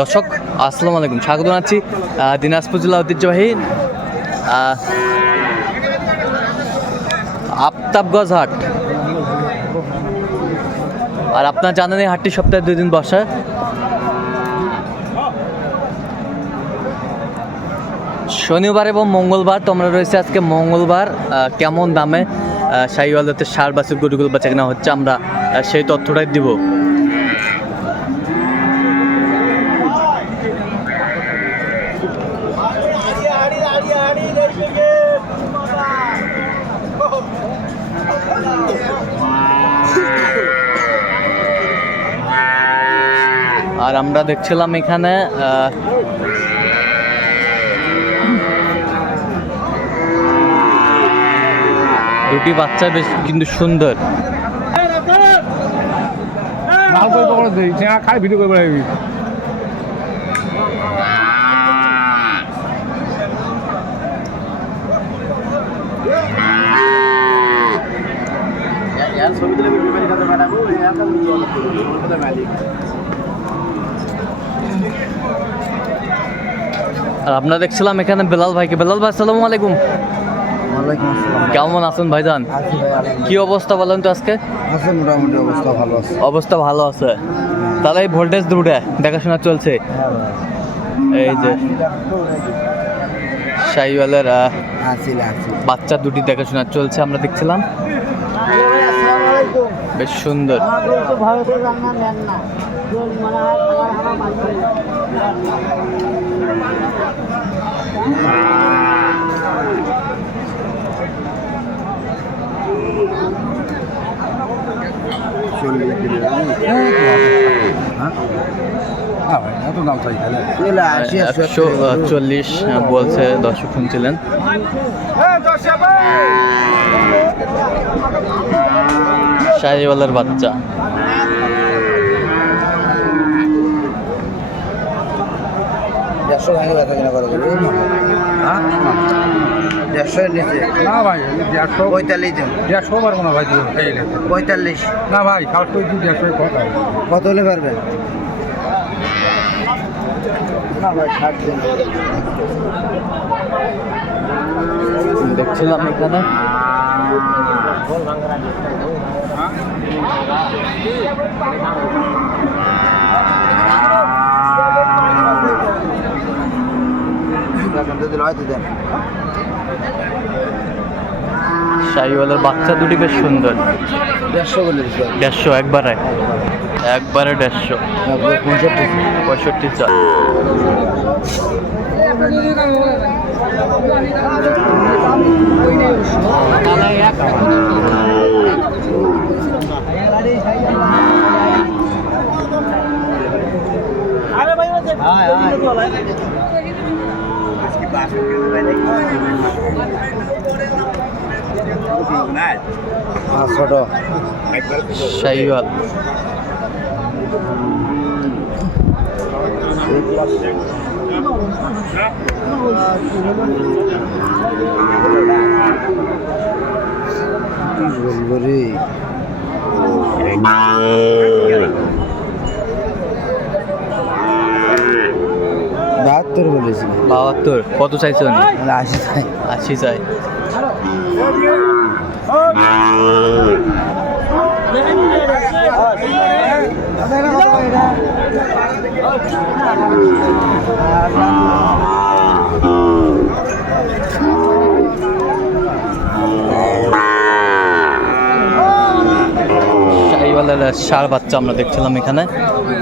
দর্শক, আসসালামু আলাইকুম। স্বাগত জানাচ্ছি দিনাজপুর জেলা ঐতিহ্যবাহী আফতাবগঞ্জ হাট। আর আপনার জানেন এই হাটটি সপ্তাহে দুই দিন বসে। শনিবার এবং মঙ্গলবার তোমরা রয়েছে আজকে মঙ্গলবার কেমন দামে শাহিওয়ালতে সার বাছুর গরুগুলো বেচা কেনা হচ্ছে আমরা সেই তথ্যটাই দিব। আর আমরা দেখছিলাম এখানে দুটি বাচ্চা বেশ কিন্তু সুন্দর। খাই ভিডিও করে আর দেখছিলাম এখানে বেলাল ভাইকে। বেলাল ভাই আসসালামু আলাইকুম। কেমন আছেন ভাইজান। কি অবস্থা বলেন তো আজকে? মোটামুটি অবস্থা ভালো আছে। অবস্থা ভালো আছে। তাহলে এই ভোল্টেজ দুটা দেখাশোনা চলছে। এই যে শাহিওয়ালের আছি বাচ্চা দুটি দেখাশোনা চলছে আমরা দেখছিলাম। বেশ সুন্দর। হ্যাঁ একশো চল্লিশ বলছে দর্শক শুনছিলেন। শাহিওয়ালের বাচ্চা। হ্যাঁ? দেড়শোর নিচে? না ভাই দেড়শো পঁয়তাল্লিশ দিন দেড়শো পারব না ভাই দিও এই পঁয়তাল্লিশ? না ভাই কাল করে দিই দেড়শো কথা। কত হলে পারবেন? না ভাই দেখছিলাম এখানে। শাহিওয়ালের বাচ্চা দুটি বেশ সুন্দর। দেড়শো দেড়শো একবারে। একবারে দেড়শো। পঁয়ষট্টি পঁয়ষট্টি চাল ছোট শাহিওয়াল। কি বলব রে বাহাত্তর বলেছি। বাহাত্তর। কত চাইছেন? মানে আশি তাই আশি চাই। শাহিওয়ালের সার বাচ্চা আমরা দেখছিলাম এখানে।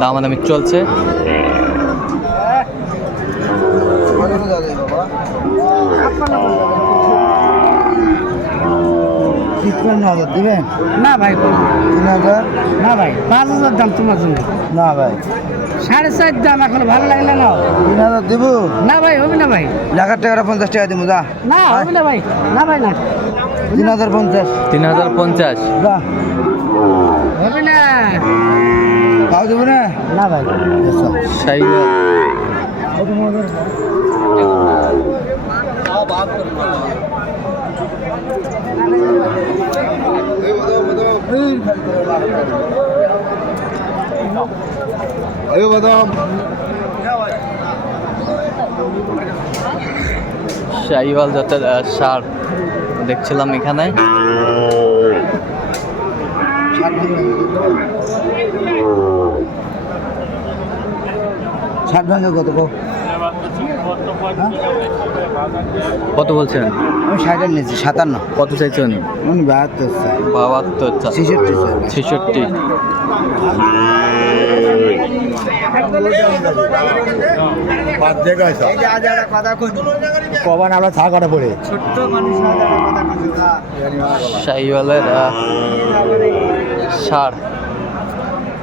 দামাদামি চলছে। তিপ্পান্ন হাজার দিবেন না ভাই তিন হাজার না ভাই পাঁচ হাজার দাম তোমার জন্য। না ভাই সাড়ে চার দাম এখন ভালো লাগলে না তিন হাজার দেবো না ভাই হবে না ভাই। লাখার টাকাটা পঞ্চাশ টাকা দেবো যা না হবে না ভাই। না ভাই না। তিন হাজার পঞ্চাশ। তিন হাজার পঞ্চাশ যা হবে না। তাও দেবো না? না ভাই। এসো। আয়ো শাহিওয়াল জাতের ষাঁড় দেখছিলাম এখানে। ষাট ভাঙে কত কত বলছেন? আমি ষাটের নিয়েছি সাতান্ন। কত চাইছেন? উনি বাহাত্তর চাই। বাহাত্তর চা- ছেষট্টি ছেষট্টি। কবান আমরা ছা কাটা পড়ে। শাহিওয়ালের। আহ, ষাঁড়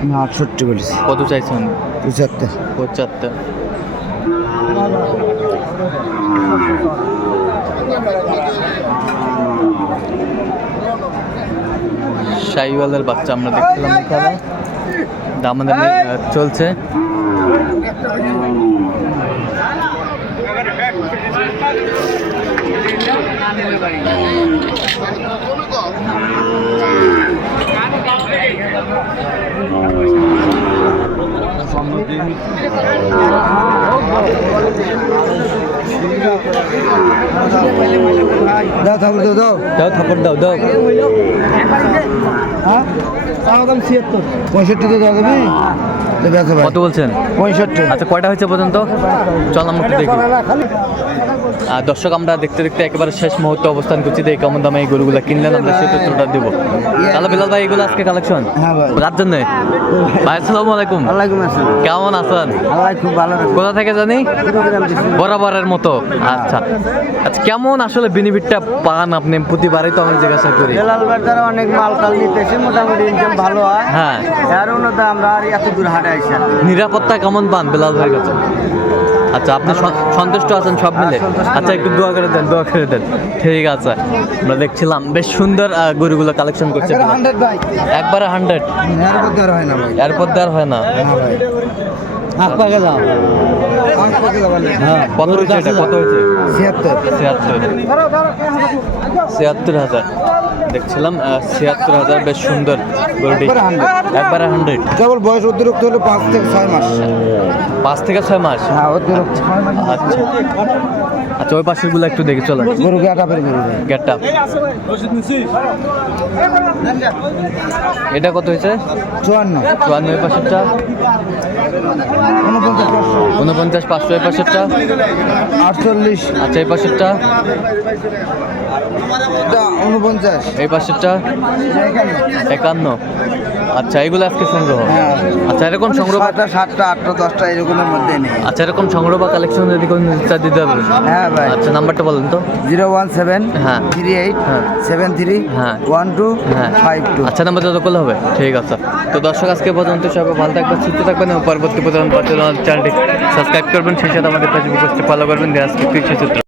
আমি আটষট্টি বলেছি। কত চাইছেন? পঁচাত্তর। পঁচাত্তর। শাহিওয়ালের বাচ্চা আমরা দেখছিলাম এখানে। দামাদামি চলছে। দাও থাপড় দাও দাও। দাও থাপড় দাও দাও। হ্যাঁ? পঁয়ষট্টি তো দাও তুমি? কত বলছেন? পঁয়ষট্টি। আচ্ছা কয়টা হয়েছে পর্যন্ত? চল আমরা দেখি। আর দর্শক আমরা দেখতে দেখতে একেবারে শেষ মুহূর্তে অবস্থান করছি দেখি কেমন দামে এই গরুগুলো কিনলেন আমরা সেই তথ্যটা দেবো। তাহলে বিলাল ভাই এগুলো আজকে কালেকশন হ্যাঁ ভাই। কার জন্য? ভাই আসসালামু আলাইকুম। কেমন আছেন? খুব ভালো কোথা থেকে জানি? বরাবরের মতো। আচ্ছা। আচ্ছা কেমন আসলে বেনিফিটটা পান আপনি? প্রতিবারই তো আমি জিজ্ঞাসা করি। বেলাল বাজারে অনেক মাল টাল নিতেছে মোটামুটি ইনকাম ভালো হয়। হ্যাঁ। এর উন্নত আমরা আর এত দূর হাটে নিরাপত্তা কেমন পান বেলাল ভাইয়ের কাছে? আচ্ছা আপনি সন্তুষ্ট আছেন সব মিলে? আচ্ছা একটু দোয়া করে দেন দোয়া করে দেন। ঠিক আছে। আমরা দেখছিলাম বেশ সুন্দর গরুগুলো কালেকশন করছে একেবারে বেলাল। 100 ভাই। একবারে হান্ড্রেড এর মধ্যে আর হয় না ভাই। এরপর দেওয়ার হয় না? হ্যাঁ পাকে যাও হ্যাঁ। কত হয়েছে এটা? কত হয়েছে? ছিয়াত্তর। ছিয়াত্তর। ছিয়াত্তর হাজার। দেখছিলাম ছিয়াত্তর হাজার বেশ সুন্দর গরুটি। একবারে হান্ড্রেড কেবল বয়স অতিরিক্ত হলো পাঁচ থেকে ছয় মাস। পাঁচ থেকে ছয় মাস? হ্যাঁ ছয় আচ্ছা। আচ্ছা ওই পাশেরগুলো একটু দেখে চলো গরু গাটা বের করে গেটটা এটা কত হয়েছে? চুয়ান্ন। চুয়ান্ন ওই পাশেরটা? উনপঞ্চাশ পাঁচশো এই পাশেরটা? আটচল্লিশ। আচ্ছা এই পাশেরটা? উনপঞ্চাশ এই পাশেরটা? একান্ন। আচ্ছা এগুলো আজকে সংগ্রহ হ্যাঁ। আচ্ছা এরকম সংগ্রহ ছয়টা সাতটা আটটা দশটা এরকমের মধ্যে নেই। আচ্ছা এরকম সংগ্রহ বা কালেকশন যদি কোনো চার দিতে হবে? হ্যাঁ ভাই। আচ্ছা নাম্বারটা বলেন তো। জিরো ওয়ান সেভেন হ্যাঁ। থ্রি এইট হ্যাঁ। সেভেন থ্রি হ্যাঁ। ওয়ান টু হ্যাঁ। Five two. আচ্ছা নাম্বার যত করলে হবে। ঠিক আছে। তো দর্শক আজকে পর্যন্ত সবাই ভালো থাকবেন সুস্থ থাকবেন পরবর্তী প্রধান চ্যানেলটি সাবস্ক্রাইব করবেন, সেই সাথে আমাদের ফেসবুক পোস্টে ফলো করবেন দেশ কৃষি চিত্র।